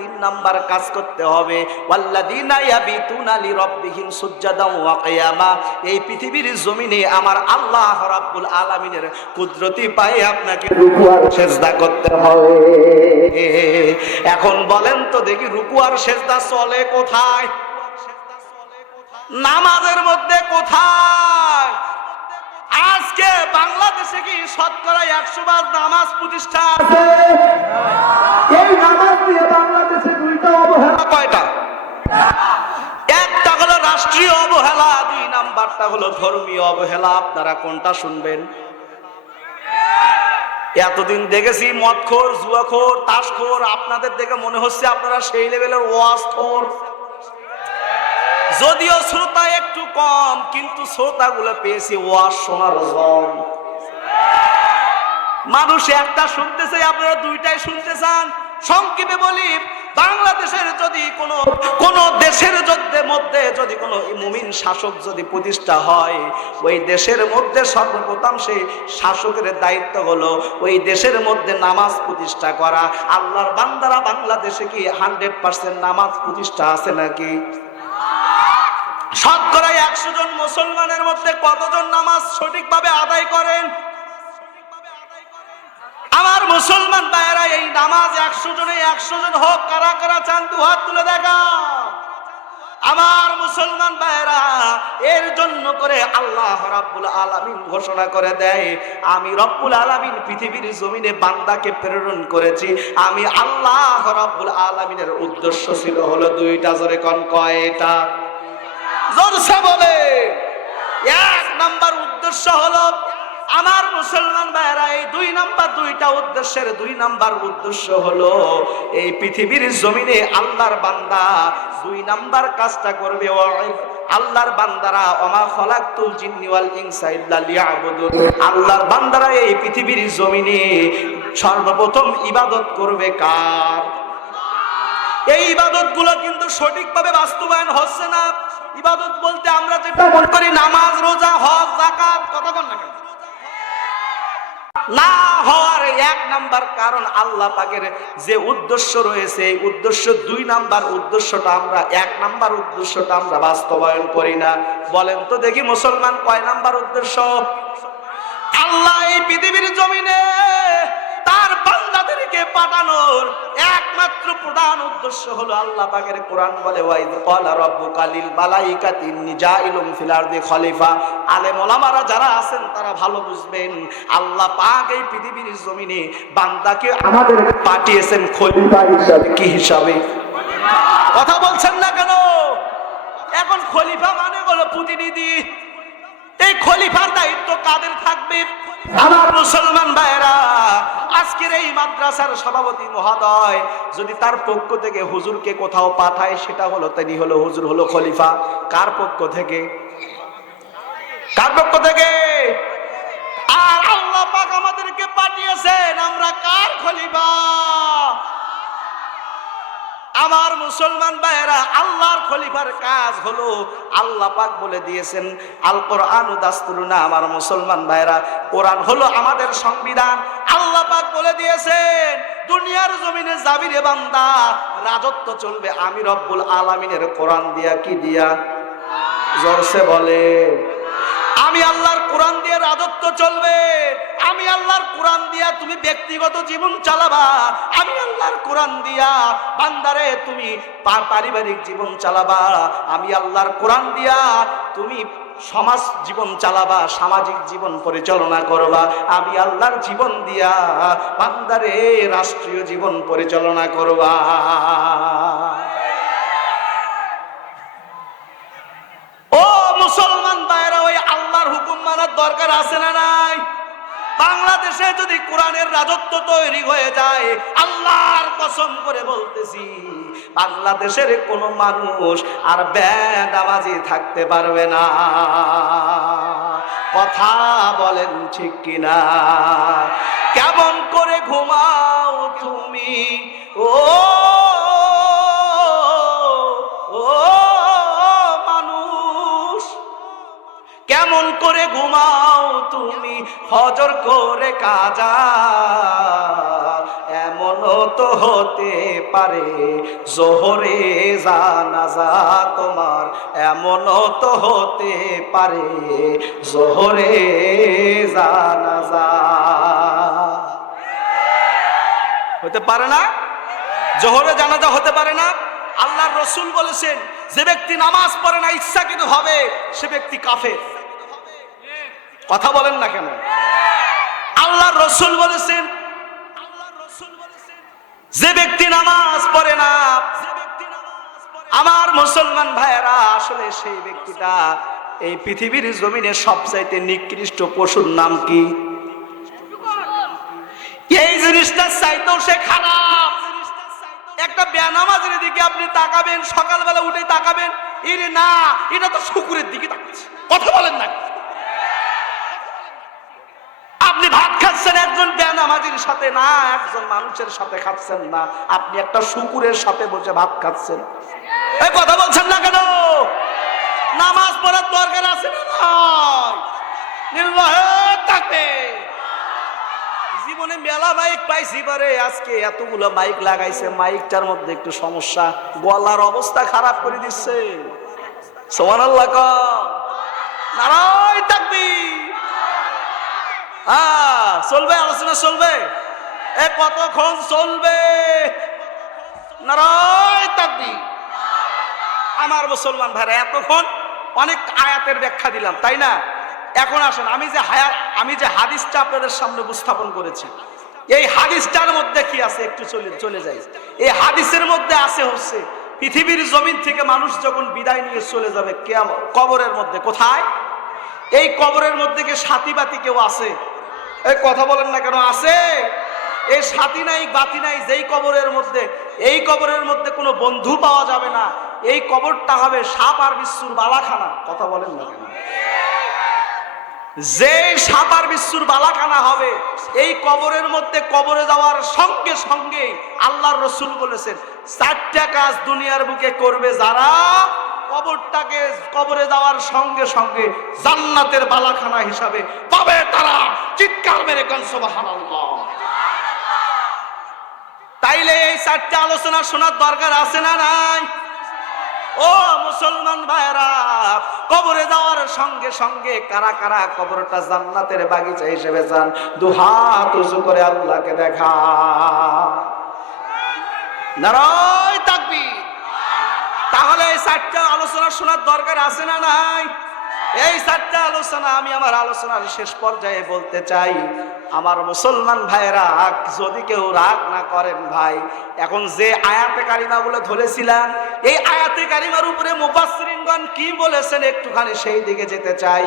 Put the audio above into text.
তিন নাম্বার কাজ করতে হবে, ওয়াল্লাযীনা ইয়াবিতুনা লিরাব্বিহিম সুজদান ওয়া কিয়ামা। এই পৃথিবীর জমিনে আমার আল্লাহ রাব্বুল আলামিনের কুদরতি পায়ে আপনাকে রুকু আর সিজদা করতে হবে। এখন বলেন তো দেখি, রুকু আর সিজদা চলে কোথায়? নামাজের মধ্যে কোথায়? আজকে বাংলাদেশে কি শতকরা 100 নামাজ প্রতিষ্ঠা আছে? এই নামাজ দিয়ে বাংলাদেশে দুইটা অবহেলা। কয়টা? একটা হলো রাষ্ট্রীয় অবহেলা, দুই নাম্বারটা হলো ধর্মীয় অবহেলা। আপনারা কোনটা শুনবেন? এতদিন দেখেছি মদখোর, জুয়াখোর, তাসখোর, আপনাদের দেখে মনে হচ্ছে আপনারা সেই লেভেলের ওয়াজখোর। যদিও শ্রোতা একটু কম, কিন্তু শ্রোতাগুলো পেয়েছি ওয়াজ শোনার জন্য। মানুষ একটা শুনতেছে, আপনারা দুইটাই শুনতে চান। সংক্ষেপে বলি, বাংলাদেশের যদি কোন দেশের মধ্যে যদি কোনো মুমিন শাসক যদি প্রতিষ্ঠা হয়, ওই দেশের মধ্যে সর্বপ্রথম সেই শাসকের দায়িত্ব হলো ওই দেশের মধ্যে নামাজ প্রতিষ্ঠা করা। আল্লাহর বান্দারা বাংলাদেশে কি 100% নামাজ প্রতিষ্ঠা আছে নাকি? শতকরা 100 জন মুসলমানের মধ্যে কতজন নামাজ সঠিকভাবে আদায় করেন? আমার মুসলমান ভাইয়েরা, এই নামাজ 100 জনে 100 জন হোক। কারা কারা চান দু হাত তুলে দেখা। আমার মুসলমান ভাইয়েরা, এর জন্য করে আল্লাহ রাব্বুল আলামিন ঘোষণা করে দেয়, আমি রব্বুল আলামিন পৃথিবীর জমিনে বান্দাকে প্রেরণ করেছি। আমি আল্লাহ রাব্বুল আলামিনের উদ্দেশ্য ছিল হলো দুইটা। জোরে কোন কয়টা? জোরসে বলে। এক নাম্বার উদ্দেশ্য হলো, আমার মুসলমান ভাইরা, এই দুইটা উদ্দেশ্যের 2 নাম্বার উদ্দেশ্য হলো এই পৃথিবীর জমিনে আল্লাহর বান্দা 2 নাম্বার কাজটা করবে। আল্লাহর বান্দারা ওমা খলাকতুল জিন্নি ওয়াল ইনসা ইল্লা লিয়াবুদুন। আল্লাহর বান্দারা এই পৃথিবীর জমিনে সর্বপ্রথম ইবাদত করবে কার? এই ইবাদতগুলো কিন্তু সঠিকভাবে বাস্তবায়ন হচ্ছে না। ইবাদত বলতে আমরা যেটা মনে করি নামাজ, রোজা, হজ, যাকাত, কথা বল না কেন? না হওয়ার 1 নাম্বার কারণ আল্লাহ পাকের যে উদ্দেশ্য রয়েছে, এই উদ্দেশ্য 2 নাম্বার উদ্দেশ্যটা আমরা 1 নাম্বার উদ্দেশ্যটা আমরা বাস্তবায়ন করি না। বলেন তো দেখি মুসলমান কয় নাম্বার উদ্দেশ্য? আল্লাহ এই পৃথিবীর জমিনে তার বান্দাদেরকে পাঠানোর একমাত্র প্রধান উদ্দেশ্য হলো, আল্লাহ পাকের কোরআন বলে, ওয়াইদ ক্বালা রাব্বুকা লিল মালাইকাতি ইন্নী জাইলুন ফিল আরদি খলিফা। আলেম ওলামারা যারা আছেন তারা ভালো বুঝবেন, আল্লাহ পাক এই পৃথিবীর জমিনে বান্দাকে আমাদেরকে পাঠিয়েছেন খলিফা হিসাবে। কি হিসাবে? কথা বলছেন না কেন? এখন খলিফা মানে হলো প্রতিনিধি। এই খলিফার দায়িত্ব কাদের থাকবে? আমার মুসলমান ভাইরা, আজকের এই মাদ্রাসার সভাপতি মহোদয় যদি তার পক্ষ থেকে হুজুরকে কোথাও পাঠায়, সেটা হলো তিনি হলো হুজুর, হলো খলিফা। কার পক্ষ থেকে? কার পক্ষ থেকে? আর আল্লাহ পাক আমাদেরকে পাঠিয়েছেন, আমরা কার খলিফা? আমার মুসলমান ভাইয়েরা, আল্লাহর খলিফার কাজ হলো, আল্লাহ পাক বলে দিয়েছেন আল কোরআনু দাস্তুরুনা। আমার মুসলমান ভাইয়েরা, কোরআন হলো আমাদের সংবিধান। আল্লাহ পাক বলে দিয়েছেন, দুনিয়ার জমিনে যাবি রে বান্দা, রাজত্ব চলবে আমি রব্বুল আলামিনের কোরআন দিয়া। কি দিয়া? জোরসে বলে। আমি আল্লাহর কোরআন দিয়ে রাজত্ব চলবে। আমি আল্লাহর কোরআন দিয়া তুমি ব্যক্তিগত জীবন চালাবা। আমি আল্লাহর কোরআন দিয়া বান্দারে তুমি পারিবারিক জীবন চালাবা। আমি আল্লাহর কোরআন দিয়া তুমি সমাজ জীবন চালাবা, সামাজিক জীবন পরিচালনা করবা। আমি আল্লাহর জীবন দিয়া বান্দারে রাষ্ট্রীয় জীবন পরিচালনা করবা। ও মুসলমান ভাইরা, ওই আল্লাহর হুকুম মানার দরকার আছে না নাই? বাংলাদেশে যদি কোরআনের রাজত্ব তৈরি হয়ে যায়, আল্লাহর কসম করে বলতেছি, বাংলাদেশের কোনো মানুষ আর বেনামাজি থাকতে পারবে না। কথা বলেন ঠিক কিনা? কেমন করে ঘুমাও তুমি ও মানুষ, কেমন করে ঘুমাও তুমি ফজর করে কাজা, এমনও তো হতে পারে জোহরে জানাজা তোমার, এমনও তো হতে পারে জোহরে জানাজা। হতে পারে না? জোহরে জানাজা হতে পারে না? আল্লাহর রাসূল বলেছেন যে ব্যক্তি নামাজ পড়ে না ইচ্ছাকৃত ভাবে সে ব্যক্তি কাফের। কথা বলেন না কেন? আল্লাহর রাসূল বলেছেন যে ব্যক্তি নামাজ পড়ে না, আমার মুসলমান ভাইয়েরা, আসলে সেই ব্যক্তিটা এই পৃথিবীর জমিনে সবচাইতে নিকৃষ্ট পশুর নাম কি? এই জিনিসটা চাইতেও সে খারাপ। একটা বেনামাজের দিকে আপনি তাকাবেন, সকালবেলা উঠে তাকাবেন, এরে না, এটা তো শুকুরের দিকে তাকাচ্ছে। কথা বলেন না? আপনি ভাত খাচ্ছেন একজন বেনামাজির সাথে না, একজন মানুষের সাথে খাচ্ছেন না, আপনি একটা শুকুরের সাথে বসে ভাত খাচ্ছেন। এই কথা বলছেন না কেন? নামাজ পড়ার দরকার আছে না নাই? নির্বাহে থাকবে। জীবনে মেলা মাইক পাইছি পারে, আজকে এতগুলো মাইক লাগাইছে, মাইকটার মধ্যে একটু সমস্যা, গলার অবস্থা খারাপ করে দিচ্ছে। সুবহানাল্লাহ কম নারায় তাকবীর। চলবে, আলোচনা চলবে। এ কতক্ষণ চলবে? নারায় তাকবীর। আমার মুসলমান ভাইরা, এতক্ষণ অনেক আয়াতের ব্যাখ্যা দিলাম, তাই না? এখন আসেন, আমি যে হাদিসটা আপনাদের সামনে উপস্থাপন করেছি, এই হাদিসটার মধ্যে কি আছে একটু চলে যাই। এই হাদিসের মধ্যে আছে হচ্ছে পৃথিবীর জমিন থেকে মানুষ যখন বিদায় নিয়ে চলে যাবে কবরের মধ্যে, কোথায়? এই কবরের মধ্যে কি সাথী বাতি কেউ আছে? এই কথা বলেন না কেন? আছে। এই সাথী নাই বাতি নাই যেই কবরের মধ্যে, এই কবরের মধ্যে কোনো বন্ধু পাওয়া যাবে না। এই কবরটা হবে সাপ আর বিচ্ছুর বালাখানা। কথা বলেন না কেন? যে সাপ আর বিচ্ছুর বালাখানা হবে, এই কবরের মধ্যে কবরে যাওয়ার সঙ্গে সঙ্গে আল্লাহর রাসূল বলেছেন 4টা কাজ দুনিয়ার বুকে করবে যারা, কবরে যাওয়ার সঙ্গে সঙ্গে জান্নাতের বালাখানা হিসাবে পাবে তারা। চিৎকার মেরে কোন সুবহানাল্লাহ। তাইলে এই 4টা আলোচনা শোনার দরকার আছে না নাই? ও মুসলমান ভাইরা, কবরে যাওয়ার সঙ্গে সঙ্গে কারা কারা কবরটা জান্নাতের বাগিচা হিসেবে চান? দুহাত উঁচু করে আল্লাহকে দেখা। নারায় তাকবীর। তাহলে এই 4টা আলোচনা শোনার দরকার আছে না নাই? এই 4টা আলোচনা আমি আমার আলোচনার শেষ পর্যায়ে বলতে চাই। আমার মুসলমান ভাইরা, যদি কেউ রাগ না করেন ভাই, এখন যে আয়াতে কারিমাগুলো ধরেছিলাম, এই আয়াতে কারিমার উপরে মুফাসসিরিনগণ কি বলেছেন একটুখানি সেই দিকে যেতে চাই।